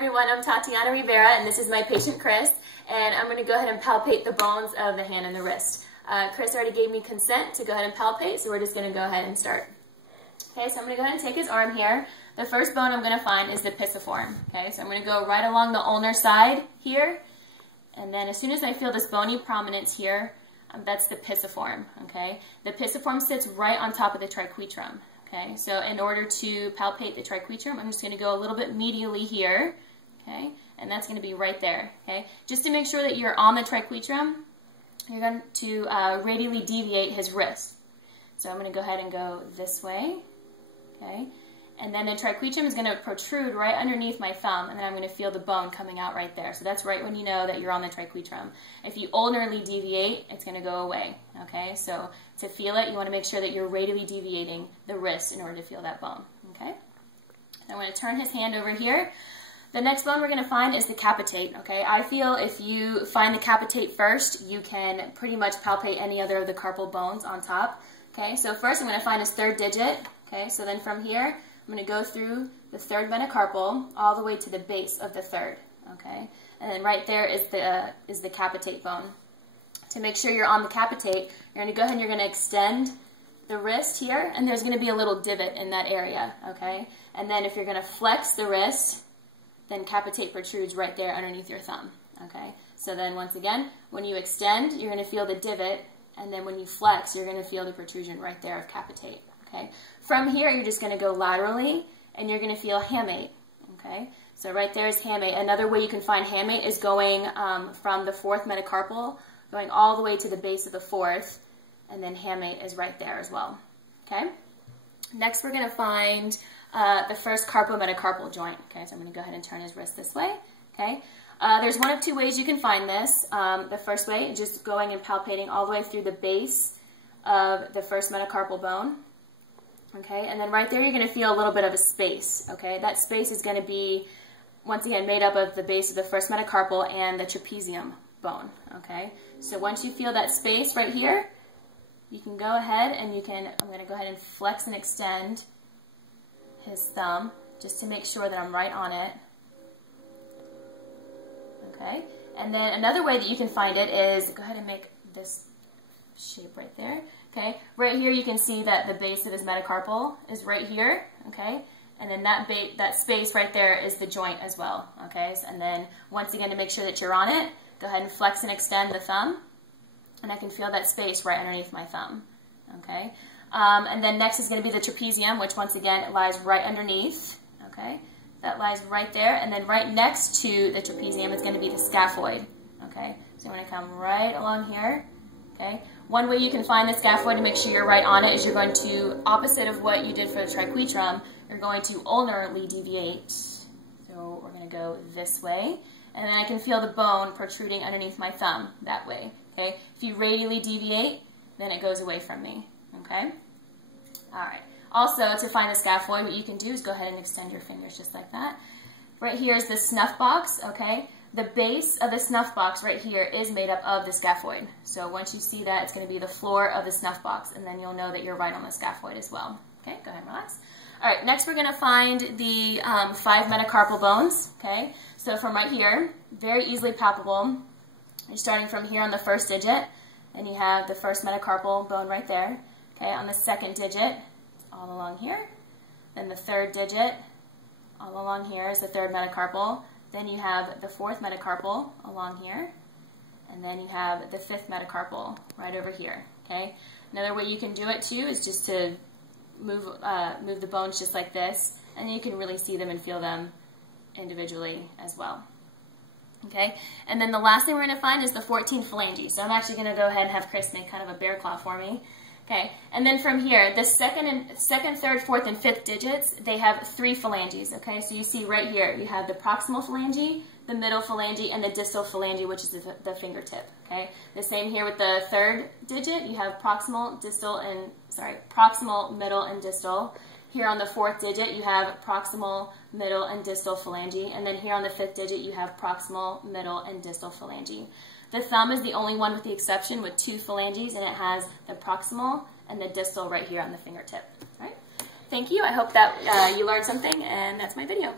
everyone, I'm Tatiana Rivera and this is my patient Chris, and I'm going to go ahead and palpate the bones of the hand and the wrist. Chris already gave me consent to go ahead and palpate, so we're just going to go ahead and start. Okay, so I'm going to go ahead and take his arm here. The first bone I'm going to find is the pisiform. Okay, so I'm going to go right along the ulnar side here, and then as soon as I feel this bony prominence here, that's the pisiform. Okay, the pisiform sits right on top of the triquetrum. Okay, so in order to palpate the triquetrum, I'm just going to go a little bit medially here, okay, and that's going to be right there, okay. Just to make sure that you're on the triquetrum, you're going to radially deviate his wrist. So I'm going to go ahead and go this way, okay, and then the triquetrum is going to protrude right underneath my thumb, and then I'm going to feel the bone coming out right there. So that's right when you know that you're on the triquetrum. If you ulnarly deviate, it's going to go away, okay. So to feel it, you want to make sure that you're radially deviating the wrist in order to feel that bone, okay. I'm going to turn his hand over here. The next bone we're going to find is the capitate, okay. I feel if you find the capitate first, you can pretty much palpate any other of the carpal bones on top, okay. So first I'm going to find his third digit, okay. So then from here, I'm going to go through the third metacarpal all the way to the base of the third, okay? And then right there is the capitate bone. To make sure you're on the capitate, you're going to go ahead and you're going to extend the wrist here, and there's going to be a little divot in that area, okay? And then if you're going to flex the wrist, then capitate protrudes right there underneath your thumb, okay? So then once again, when you extend, you're going to feel the divot, and then when you flex, you're going to feel the protrusion right there of capitate. Okay. From here, you're just going to go laterally, and you're going to feel hamate. Okay. So right there is hamate. Another way you can find hamate is going from the fourth metacarpal, going all the way to the base of the fourth, and then hamate is right there as well. Okay. Next, we're going to find the first carpometacarpal joint. Okay. So I'm going to go ahead and turn his wrist this way. Okay. There's one of two ways you can find this. The first way, just going and palpating all the way through the base of the first metacarpal bone. Okay, and then right there you're going to feel a little bit of a space, okay? That space is going to be, once again, made up of the base of the first metacarpal and the trapezium bone, okay? So once you feel that space right here, you can go ahead and I'm going to go ahead and flex and extend his thumb just to make sure that I'm right on it, okay? And then another way that you can find it is, go ahead and make this shape right there. Okay, right here you can see that the base of his metacarpal is right here, okay, and then that space right there is the joint as well, okay, and then once again to make sure that you're on it, go ahead and flex and extend the thumb, and I can feel that space right underneath my thumb, okay, and then next is going to be the trapezium, which once again it lies right underneath, okay, that lies right there, and then right next to the trapezium is going to be the scaphoid, okay, so I'm going to come right along here, okay. One way you can find the scaphoid to make sure you're right on it is you're going to, opposite of what you did for the triquetrum, you're going to ulnarly deviate. So we're going to go this way, and then I can feel the bone protruding underneath my thumb that way. Okay. If you radially deviate, then it goes away from me. Okay. All right. Also, to find the scaphoid, what you can do is go ahead and extend your fingers just like that. Right here is the snuff box. Okay. The base of the snuff box right here is made up of the scaphoid. So once you see that, it's going to be the floor of the snuff box, and then you'll know that you're right on the scaphoid as well. Okay, go ahead and relax. All right, next we're going to find the 5 metacarpal bones. Okay, so from right here, very easily palpable. You're starting from here on the first digit, and you have the first metacarpal bone right there. Okay, on the second digit, all along here. Then the third digit, all along here is the third metacarpal. Then you have the fourth metacarpal along here, and then you have the fifth metacarpal right over here, okay? Another way you can do it too is just to move the bones just like this, and then you can really see them and feel them individually as well, okay? And then the last thing we're going to find is the 14 phalanges. So I'm actually going to go ahead and have Chris make kind of a bear claw for me. Okay, and then from here, the second, third, fourth, and fifth digits, they have 3 phalanges, okay? So you see right here, you have the proximal phalange, the middle phalange, and the distal phalange, which is the fingertip, okay? The same here with the third digit, you have proximal, middle, and distal. Here on the fourth digit, you have proximal, middle, and distal phalange, and then here on the fifth digit, you have proximal, middle, and distal phalange. The thumb is the only one with the exception with 2 phalanges, and it has the proximal and the distal right here on the fingertip. All right? Thank you. I hope that you learned something, and that's my video.